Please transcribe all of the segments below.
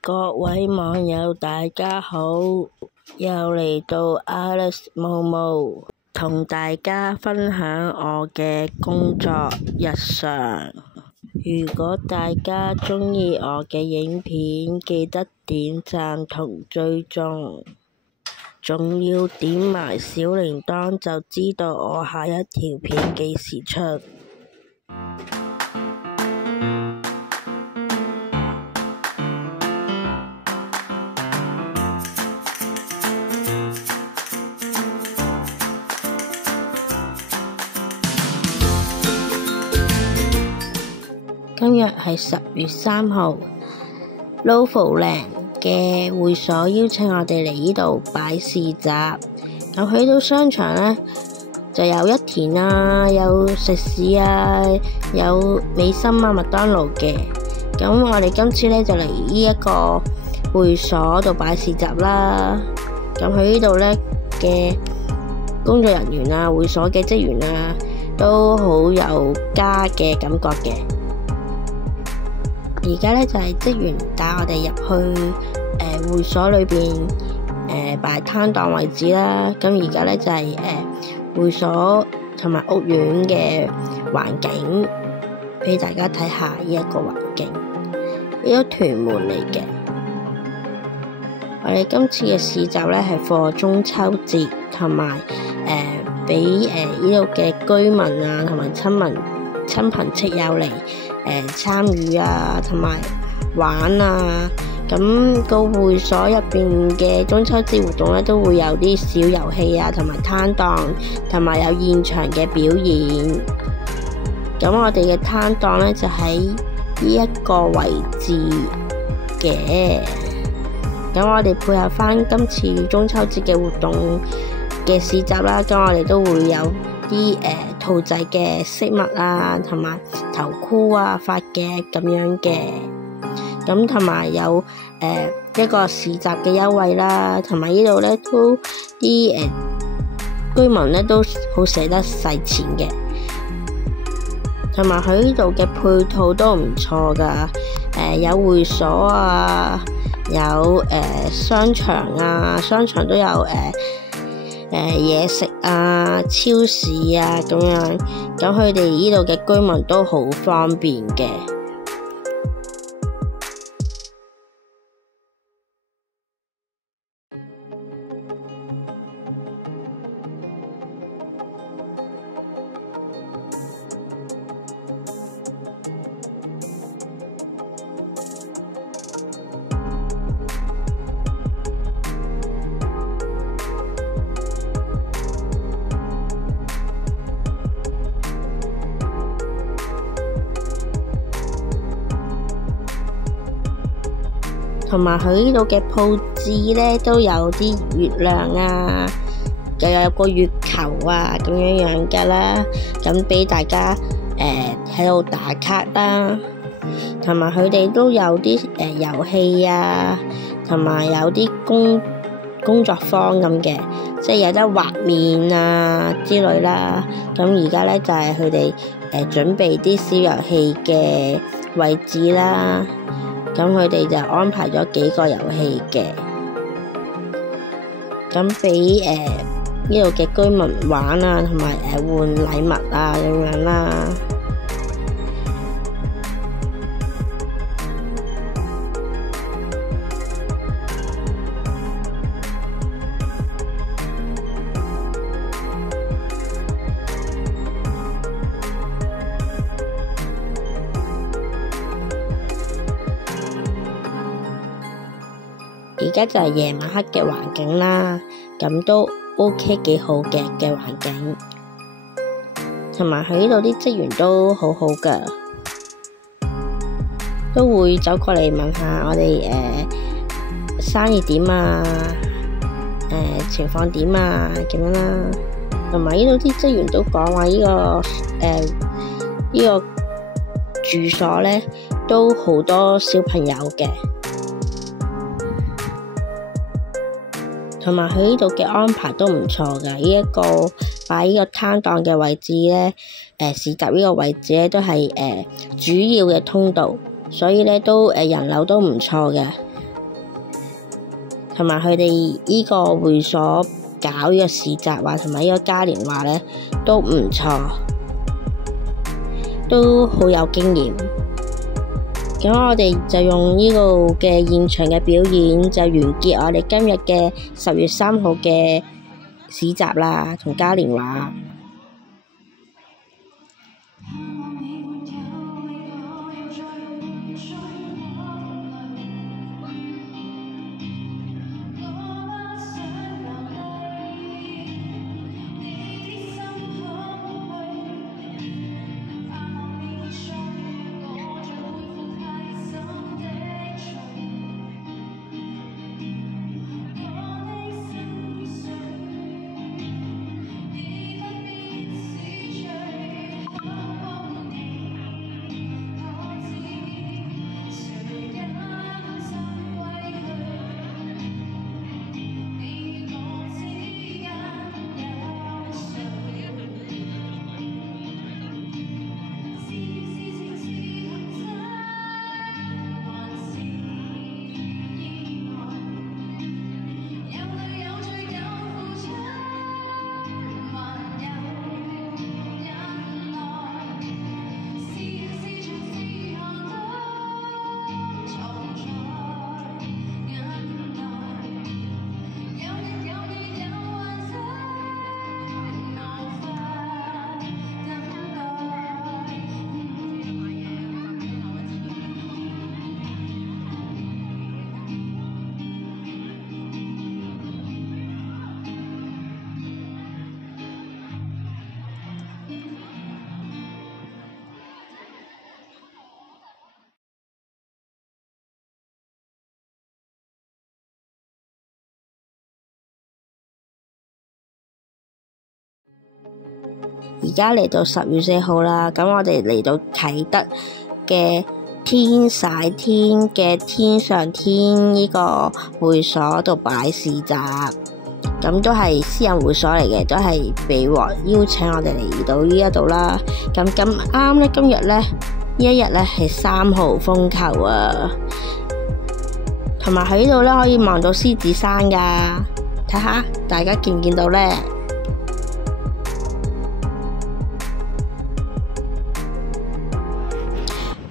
各位網友大家好，又嚟到 Alice 毛毛同大家分享我嘅工作日常。如果大家鍾意我嘅影片，記得點讚同追蹤，仲要點埋小鈴鐺，就知道我下一條片幾時出。今日係10月3號，Lofoland 嘅會所邀請我哋嚟呢度擺市集。咁去到商場呢，就有一田啊，有食肆啊，有美心啊、麥當勞嘅。咁我哋今次呢，就嚟呢一個會所度擺市集啦。咁去呢度呢嘅工作人員啊、會所嘅職員啊，都好有家嘅感覺嘅。而家呢，就係職員帶我哋入去會所裏邊擺攤檔位置啦。咁而家呢，就係會所同埋屋苑嘅環境，俾大家睇下呢一個環境。呢個屯門嚟嘅。我哋今次嘅市集呢，係放中秋節，同埋俾呢度嘅居民啊同埋親朋戚友嚟參與啊，同埋玩啊。咁個會所入邊嘅中秋節活動咧，都會有啲小遊戲啊，同埋攤檔，同埋有現場嘅表演。咁我哋嘅攤檔咧就喺呢一個位置嘅。咁我哋配合翻今次中秋節嘅活動嘅市集啦，咁我哋都會有啲兔仔嘅飾物啊，同埋頭箍啊、髮夾咁樣嘅。咁同埋有一個市集嘅優惠啦，同埋呢度咧都啲居民咧都好捨得使錢嘅，同埋佢呢度嘅配套都唔錯噶。有會所啊，有商場啊，商場都有嘢食啊、超市啊咁樣。咁佢哋呢度嘅居民都好方便嘅。同埋佢呢度嘅佈置咧都有啲月亮啊，又有個月球啊咁樣噶啦，咁俾大家喺度打卡啦。同埋佢哋都有啲遊戲啊，同埋有啲工作坊咁嘅，即係有得畫面啊之類啦。咁而家咧就係佢哋準備啲小遊戲嘅位置啦。咁佢哋就安排咗幾個遊戲嘅，咁俾呢度嘅居民玩啊，同埋換禮物啊咁樣啦。而家就係夜晚黑嘅環境啦，咁都 OK 幾好嘅環境，同埋佢呢度啲職員都好好噶，都會走過嚟問下我哋生意點啊，情況點啊咁樣啦。同埋呢度啲職員都講話呢個住所咧都好多小朋友嘅。同埋佢呢度嘅安排都唔錯㗎，呢一個擺呢個攤檔嘅位置咧，市集呢個位置咧都係主要嘅通道，所以咧都人流都唔錯嘅。同埋佢哋呢個會所搞呢個市集啊，同埋呢個嘉年華咧都唔錯，都好有經驗。咁我哋就用呢個嘅現場嘅表演就完結我哋今日嘅10月3號嘅市集啦，同嘉年華。而家嚟到10月4號啦，咁我哋嚟到啟德嘅天璽天嘅天上天呢個會所度擺市集，咁都係私人會所嚟嘅，都係被獲邀請我哋嚟到呢一度啦。咁啱咧，今日咧呢一日咧係3號風球啊，同埋喺呢度咧可以望到獅子山噶，睇下大家見唔見到咧？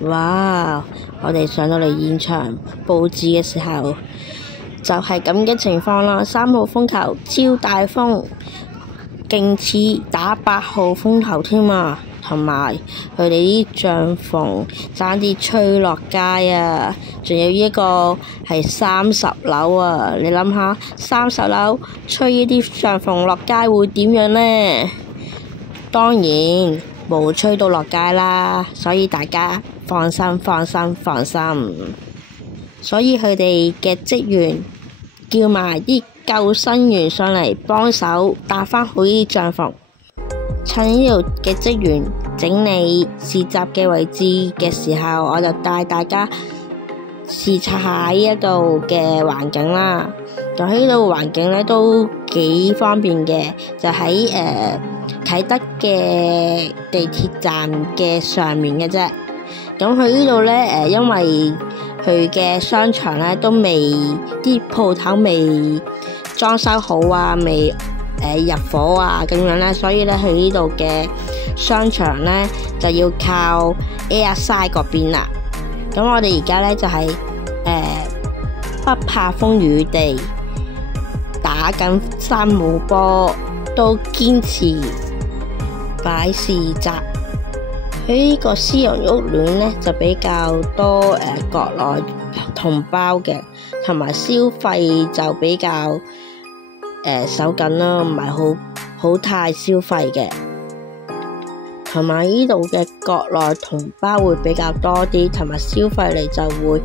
哇！我哋上到嚟現場佈置嘅時候，就係咁嘅情況啦。3號風球，超大風，勁似打8號風球添啊！同埋佢哋啲帳篷爭啲吹落街啊！仲有呢個係30樓啊！你諗下，30樓吹呢啲帳篷落街會點樣呢？當然冇吹到落街啦，所以大家放心。所以佢哋嘅職員叫埋啲救生員上嚟幫手搭返好啲帳篷。趁呢度嘅職員整理市集嘅位置嘅時候，我就帶大家視察下呢一度嘅環境啦。就喺呢度環境咧都幾方便嘅，就喺啟德嘅地鐵站嘅上面嘅啫。咁佢呢度咧因為佢嘅商場咧都未啲鋪頭未裝修好啊，未入伙啊咁樣咧，所以咧佢呢度嘅商場咧就要靠 Airside 嗰邊啦。咁我哋而家咧就係不怕風雨地打緊3號波，都堅持擺市集。佢呢個私人屋苑咧就比較多國內同胞嘅，同埋消費就比較手緊啦，唔係好太消費嘅。同埋呢度嘅國內同胞會比較多啲，同埋消費力就會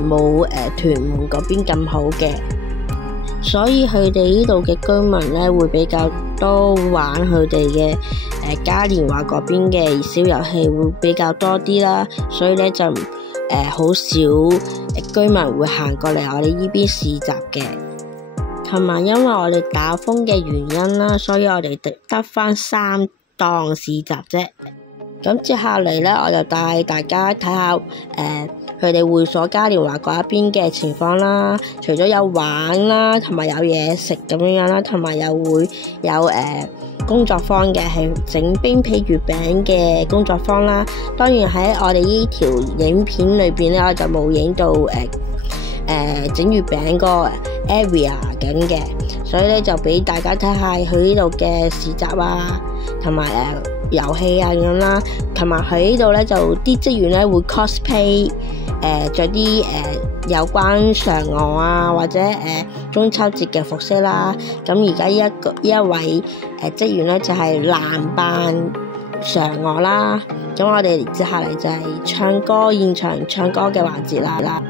冇屯門嗰邊咁好嘅。所以佢哋呢度嘅居民咧會比較多玩佢哋嘅嘉年華嗰邊嘅小遊戲會比較多啲啦，所以咧就好少居民會行過嚟我哋呢邊市集嘅。同埋因為我哋打風嘅原因啦，所以我哋得返3檔市集啫。咁接下嚟咧，我就帶大家睇下佢哋會所嘉年華嗰一邊嘅情況啦。除咗有玩啦，同埋有嘢食咁樣啦，同埋又會有工作坊嘅，係整冰皮月餅嘅工作坊啦。當然喺我哋呢條影片裏邊咧，我就冇影到整月餅個 area 咁嘅，所以咧就俾大家睇下佢呢度嘅市集啊，同埋遊戲啊咁樣啦，同埋佢呢度咧就啲職員咧會 cosplay 着啲有關嫦娥啊或者中秋節嘅服飾啦。咁而家呢一位職員咧就係男扮嫦娥啦。咁我哋接下嚟就係唱歌現場唱歌嘅環節啦。